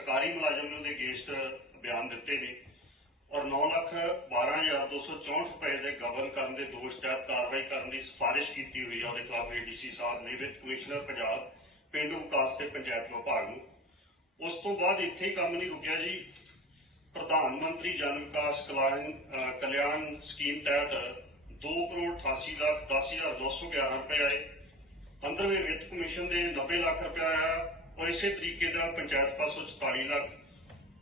ਸਰਕਾਰੀ ਮੁਲਾਜ਼ਮ ਨੇ ਉਹਦੇ ਅਗੇਂਸਟ ਬਿਆਨ ਦਿੱਤੇ ਨੇ ਔਰ 9 ਲੱਖ 12264 ਰੁਪਏ ਦੇ ਗਬਨ ਕਰਨ ਦੇ ਦੋਸ਼ ਤਹਿਤ ਕਾਰਵਾਈ ਕਰਨ ਦੀ ਸਿਫਾਰਿਸ਼ ਕੀਤੀ ਹੋਈ ਹੈ ਉਹਦੇ ਖਿਲਾਫ ਏਡੀਸੀ ਸਾਹਿਬ ਨੇ ਵਿੱਚ ਕਮਿਸ਼ਨਰ ਪੰਜਾਬ ਪਿੰਡੂ ਵਿਕਾਸ ਤੇ ਪੰਚਾਇਤ ਵਿਭਾਗ ਨੂੰ। ਉਸ ਤੋਂ ਬਾਅਦ ਇੱਥੇ ਹੀ ਕੰਮ ਨਹੀਂ ਰੁਕਿਆ ਜੀ। ਪ੍ਰਧਾਨ ਮੰਤਰੀ ਜਨ ਵਿਕਾਸ ਕਲਿਆਣ ਕਲਿਆਣ ਸਕੀਮ ਤਹਿਤ 2 ਕਰੋੜ 88 ਲੱਖ 10911 ਰੁਪਏ ਆਏ। 15ਵੇਂ ਵਿੱਤ ਕਮਿਸ਼ਨ ਦੇ 90 ਲੱਖ ਰੁਪਏ ਆਇਆ। ਔਰ ਇਸੇ ਤਰੀਕੇ ਦਾ ਪੰਚਾਇਤ ਪਾਸੋਂ 44 ਲੱਖ,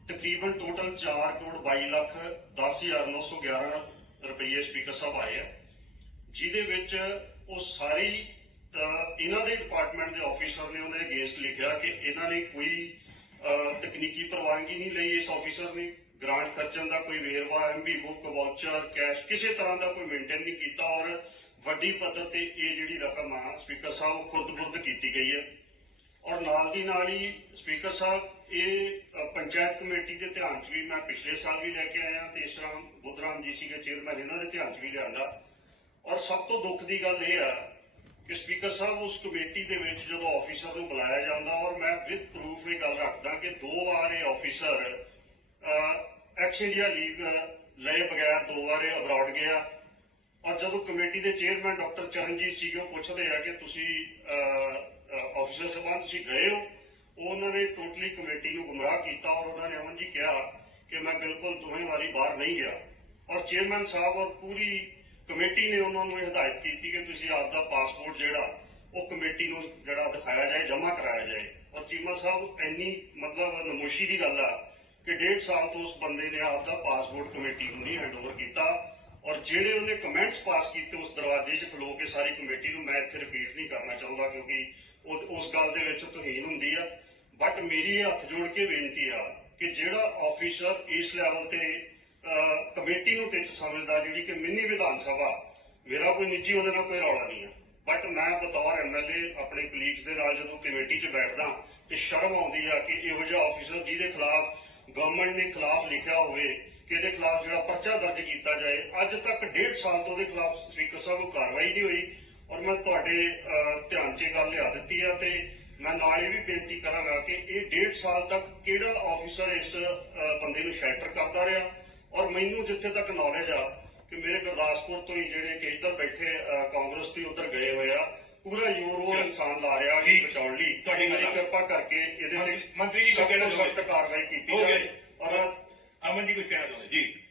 ਤਕਰੀਬਨ ਟੋਟਲ 4 ਕਰੋੜ 22 ਲੱਖ 10911 ਰੁਪਏ ਸਪੀਕਰ ਸਾਹਿਬ ਆਏ ਆ, ਜਿਹਦੇ ਵਿੱਚ ਉਹ ਸਾਰੀ ਇਹਨਾਂ ਦੇ ਡਿਪਾਰਟਮੈਂਟ ਦੇ ਆਫੀਸਰ ਨੇ ਉਹਦੇ ਅਗੇਂਸਟ ਲਿਖਿਆ ਕਿ ਇਹਨਾਂ ਨੇ ਕੋਈ ਤਕਨੀਕੀ ਪ੍ਰਵਾਨਗੀ ਨਹੀਂ ਲਈ ਇਸ ਆਫੀਸਰ ਨੇ ਗ੍ਰਾਂਟ ਖਰਚਣ ਦਾ ਕੋਈ ਵੇਰਵਾ ਐਮਬੀ ਬੁੱਕ ਵਾਊਚਰ ਕੈਸ਼ ਕਿਸੇ ਤਰ੍ਹਾਂ ਦਾ ਕੋਈ ਮੇਨਟੇਨ ਨਹੀਂ ਕੀਤਾ ਔਰ ਵੱਡੀ ਪੱਧਰ ਤੇ ਇਹ ਜਿਹੜੀ ਰਕਮ ਆ ਸਪੀਕਰ ਸਾਹਿਬ ਖੁਰਦ-ਬੁਰਦ ਕੀਤੀ ਗਈ ਹੈ। ਔਰ ਨਾਲ ਦੀ ਨਾਲ ਹੀ ਸਪੀਕਰ ਸਾਹਿਬ, ਇਹ ਪੰਚਾਇਤ ਕਮੇਟੀ ਦੇ ਧਿਆਨ 'ਚ ਵੀ ਮੈਂ ਪਿਛਲੇ ਸਾਲ ਵੀ ਲੈ ਕੇ ਆਇਆ ਤੇ ਇਸ ਰਾਮ ਬੁੱਧਰਾਮ ਜੀ ਸੀਗੇ, ਚੇਅਰਮੈਨ ਇਹਨਾਂ ਦੇ ਧਿਆਨ 'ਚ ਵੀ ਲਿਆਂਦਾ। ਔਰ ਸਭ ਤੋਂ ਦੁੱਖ ਦੀ ਗੱਲ ਇਹ ਆ ਕਿ ਸਪੀਕਰ ਸਾਹਿਬ ਉਸ ਕਮੇਟੀ ਦੇ ਵਿੱਚ ਜਦੋਂ ਆਫੀਸਰ ਨੂੰ ਬੁਲਾਇਆ ਜਾਂਦਾ, ਔਰ ਮੈਂ ਵਿਦ ਪ੍ਰੂਫ ਇਹ ਗੱਲ ਰੱਖਦਾ ਕਿ ਦੋ ਵਾਰ ਇਹ ਆਫੀਸਰ ਐਕਸ ਇੰਡੀਆ ਲੀਗ ਲਏ ਬਗੈਰ ਦੋ ਵਾਰ ਇਹ ਅਬਰਾਡ ਗਿਆ। ਔਰ ਜਦੋਂ ਕਮੇਟੀ ਦੇ ਚੇਅਰਮੈਨ ਡਾਕਟਰ ਚਰਨਜੀਤ ਸੀਗੇ ਉਹ ਪੁੱਛਦੇ ਆ ਕਿ ਤੁਸੀਂ ਆਫੀਸਰ ਸਬੰਧ ਤੁਸੀਂ ਗਏ ਹੋ? ਉਹਨਾਂ ਨੇ ਟੋਟਲੀ ਕਮੇਟੀ ਨੂੰ ਗੁੰਮਰਾਹ ਕੀਤਾ ਔਰ ਉਹਨਾਂ ਨੇ ਅਮਨ ਜੀ ਕਿਹਾ ਕਿ ਮੈਂ ਬਿਲਕੁਲ ਦੋਵੇਂ ਵਾਰੀ ਬਾਹਰ ਨਹੀਂ ਗਿਆ। ਔਰ ਚੇਅਰਮੈਨ ਸਾਹਿਬ ਔਰ ਪੂਰੀ ਕਮੇਟੀ ਨੇ ਉਹਨਾਂ ਨੂੰ ਹਦਾਇਤ ਕੀਤੀ ਕਿ ਤੁਸੀਂ ਆਪ ਦਾ ਪਾਸਪੋਰਟ ਜਿਹੜਾ, ਉਹ ਕਮੇਟੀ ਨੂੰ ਜਿਹੜਾ ਦਿਖਾਇਆ ਜਾਏ, ਜਮ੍ਹਾਂ ਕਰਾਇਆ ਜਾਏ। ਔਰ ਚੀਮਾ ਸਾਹਿਬ, ਇੰਨੀ ਮਤਲਬ ਨਮੋਸ਼ੀ ਦੀ ਗੱਲ ਆ ਕਿ ਡੇਢ ਸਾਲ ਤੋਂ ਉਸ ਬੰਦੇ ਨੇ ਆਪ ਦਾ ਪਾਸਪੋਰਟ ਕਮੇਟੀ ਨੂੰ ਨਹੀਂ ਹੈਂਡਓਵਰ ਕੀਤਾ। ਔਰ ਜਿਹੜੇ ਉਹਨੇ ਕਮੈਂਟਸ ਪਾਸ ਕੀਤੇ ਉਸ ਦਰਵਾਜ਼ੇ 'ਚ ਖਲੋ ਕੇ ਸਾਰੀ ਕਮੇਟੀ ਨੂੰ ਮੈਂ ਇੱਥੇ ਰਿਪੀਟ ਨਹੀਂ ਕਰਨਾ ਚਾਹੁੰਦਾ ਕਿਉਂਕਿ ਉਸ ਗੱਲ ਦੇ ਵਿੱਚ ਤੋਹੀਨ ਹੁੰਦੀ ਆ। ਬਟ ਮੇਰੀ ਹੱਥ ਜੋੜ ਕੇ ਬੇਨਤੀ ਆ ਕਿ ਜਿਹੜਾ ਆਫੀਸਰ ਇਸ ਲੈਵਲ ਤੇ ਕਮੇਟੀ ਨੂੰ ਟਿੱਚ ਸਮਝਦਾ ਜਿਹੜੀ ਕਿ ਮਿੰਨੀ ਵਿਧਾਨ ਸਭਾ, ਮੇਰਾ ਕੋਈ ਨਿੱਜੀ ਉਹਦੇ ਨਾਲ ਕੋਈ ਰੌਲਾ ਨਹੀਂ ਆ। ਬਟ ਮੈਂ ਬਤੌਰ ਐਮਐਲਏ ਆਪਣੇ ਕਲੀਗਸ ਦੇ ਨਾਲ ਜਦੋਂ ਕਮੇਟੀ 'ਚ ਬੈਠਦਾ ਤੇ ਸ਼ਰਮ ਆਉਂਦੀ ਆ ਕਿ ਇਹੋ ਜਿਹਾ ਆਫੀਸਰ ਜਿਹਦੇ ਖਿਲਾਫ ਗਵਰਨਮੈਂਟ ਨੇ ਖਿਲਾਫ ਲਿਖਿਆ ਹੋਵੇ ਕਿ ਇਹਦੇ ਖਿਲਾਫ ਜਿਹੜਾ ਪਰਚਾ ਦਰਜ ਕੀਤਾ ਜਾਏ ਅੱਜ ਤੱਕ ਡੇਢ ਸਾਲ ਤੋਂ ਉਹਦੇ ਖਿਲਾਫ ਸਪੀਕਰ ਸਾਹਿਬ ਕੋਈ ਕਾਰਵਾਈ ਨਹੀਂ ਹੋਈ ਔਰ ਮੈਂ ਤੁਹਾਡੇ ਧਿਆਨ 'ਚ ਗੱਲ ਲਿਆ ਦਿੱਤੀ ਆ ਤੇ ਮੈਂ ਨਾਲ ਇਹ ਵੀ ਬੇਨਤੀ ਕਰਾਂਗਾ ਕਿ ਇਹ ਡੇਢ ਸਾਲ ਤੱਕ ਕਿਹੜਾ ਆਫੀਸਰ ਇਸ ਬੰਦੇ ਨੂੰ ਸ਼ੈਲਟਰ ਕਰਦਾ ਰਿਹਾ ਔਰ ਮੈਨੂੰ ਜਿੱਥੇ ਤੱਕ ਨੌਲੇਜ ਆ ਕਿ ਮੇਰੇ ਗੁਰਦਾਸਪੁਰ ਤੋਂ ਹੀ ਜਿਹੜੇ ਕਿ ਇੱਧਰ ਬੈਠੇ ਕਾਂਗਰਸ ਦੀ ਉੱਧਰ ਗਏ ਹੋਏ ਆ ਪੂਰਾ ਉਹ ਇਨਸਾਨ ਲਾ ਰਿਹਾ ਕਿ। ਬਚਾਉਣ ਲਈ ਤੁਹਾਡੀ। ਕਿਰਪਾ ਕਰਕੇ ਇਹਦੇ ਮੰਤਰੀ- ਤੇ ਮੰਤਰੀ ਜੀ ਸਖਤ ਕਹਿਣਾ ਤੋਂ ਸਖਤ ਕਾਰਵਾਈ ਕੀਤੀ ਹੋ ਗਿਆ ਜਾਏ ਜੀ। ਔਰ ਅਮਨ ਜੀ ਕੁਝ ਕਹਿਣਾ ਚਾਹੁੰਦੇ ਜੀ।